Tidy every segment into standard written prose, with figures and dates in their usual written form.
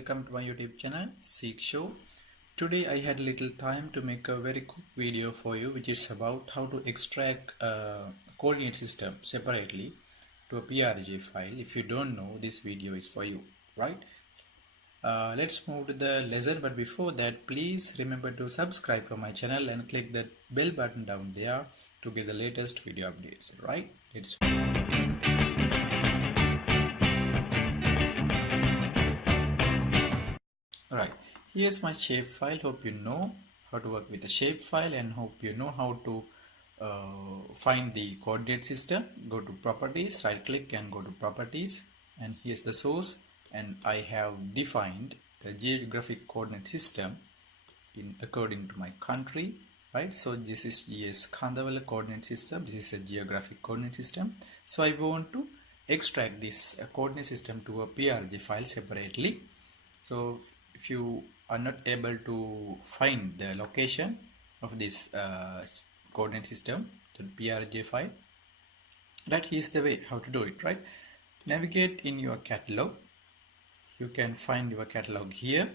welcome to my YouTube channel Seek Show. Today I had little time to make a very quick video for you, which is about how to extract a coordinate system separately to a PRG file. If you don't know, this video is for you, right? Let's move to the lesson, but before that, please remember to subscribe for my channel and click that bell button down there to get the latest video updates, right? Let's Right, here's my shapefile. Hope you know how to work with the shapefile and hope you know how to find the coordinate system. Go to properties, right click and go to properties, and here's the source, and I have defined the geographic coordinate system in according to my country, right? So this is GS Kandhavala coordinate system. This is a geographic coordinate system. So I want to extract this coordinate system to a PRG file separately. So if you are not able to find the location of this coordinate system, the PRG file, that is the way how to do it, right? Navigate in your catalog. You can find your catalog here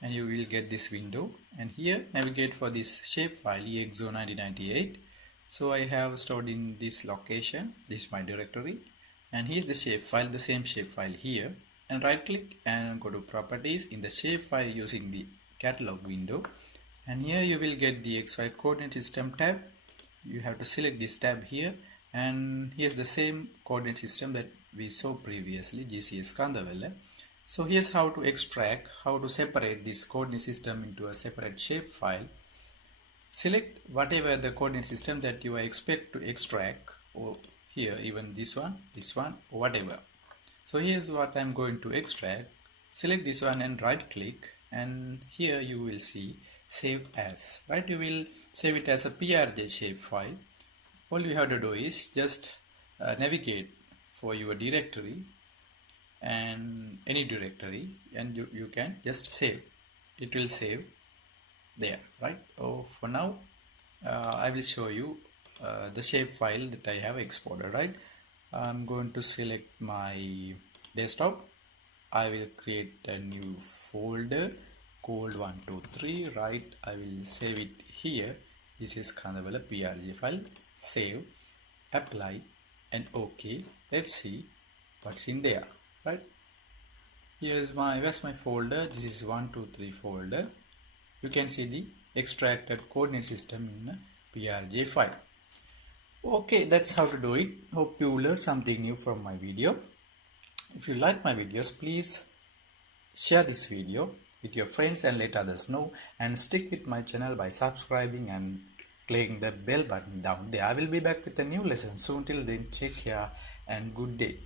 and you will get this window, and here navigate for this shapefile EXO 1998. So I have stored in this location, this is my directory, and here's the shapefile, the same shapefile here, and right click and go to properties in the shapefile using the catalog window, and here you will get the XY coordinate system tab. You have to select this tab here, and here's the same coordinate system that we saw previously, GCS Kandhavala. So here's how to extract, how to separate this coordinate system into a separate shapefile. Select whatever the coordinate system that you expect to extract, or here even this one, or whatever. So here's what I'm going to extract. Select this one and right click, and here you will see save as, right? You will save it as a PRJ shapefile. All you have to do is just navigate for your directory and any directory, and you can just save. It will save there, right? Oh, for now I will show you the shapefile that I have exported, right? I'm going to select my desktop. I will create a new folder called 123, right? I will save it here. This is Kandhavala PRG file. Save, apply, and OK. Let's see what's in there, right? Where's my folder. This is 123 folder. You can see the extracted coordinate system in a PRG file. Okay, that's how to do it. Hope you learned something new from my video. If you like my videos, please share this video with your friends and let others know, and stick with my channel by subscribing and clicking the bell button down there. I will be back with a new lesson soon. Till then, take care and good day.